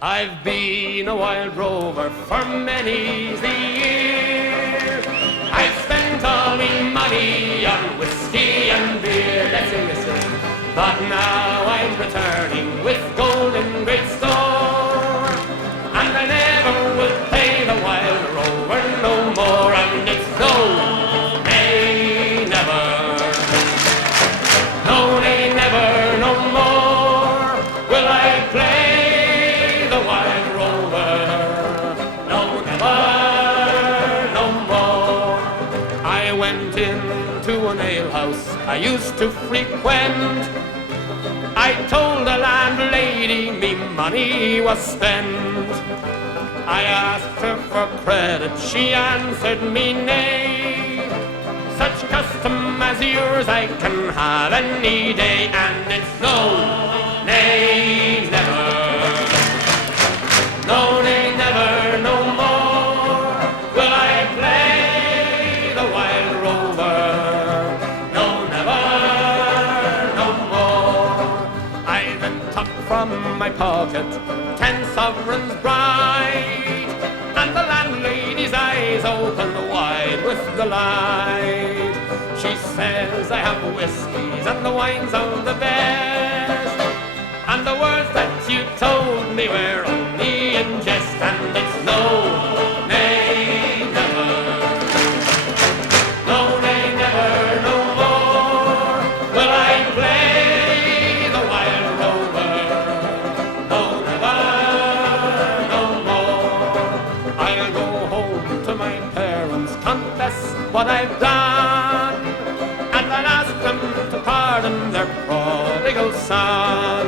I've been a wild rover for many's the year. I've spent all me money on whiskey and beer. Let's sing this song. But now I'm returning with gold in great store, and I never will pay the wild rover no more. And it's no, nay, never. No, nay, never, no more will I play the wild rover. No, never, no more. I went into an alehouse I used to frequent. I told the landlady me money was spent. I asked her for credit, she answered me nay. Such custom as yours I can have any day, and it's no, nay, never. No, nay, never, no more will I play the wild rover. No, never, no more. I then took from my pocket 10 sovereigns bright, and the landlady's eyes opened wide with delight. She says I have whiskies and the wines of the best, and the words that you told me were only in jest, and it's no, nay, never. No, nay, never, no more will I play the wild rover. No, never, no more. I'll go home to my parents, confess what I've done, and I'll ask them to pardon their prodigal son.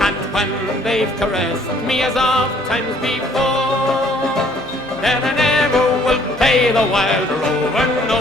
And when they've caressed me as oft times before, then I never will pay the wild rover no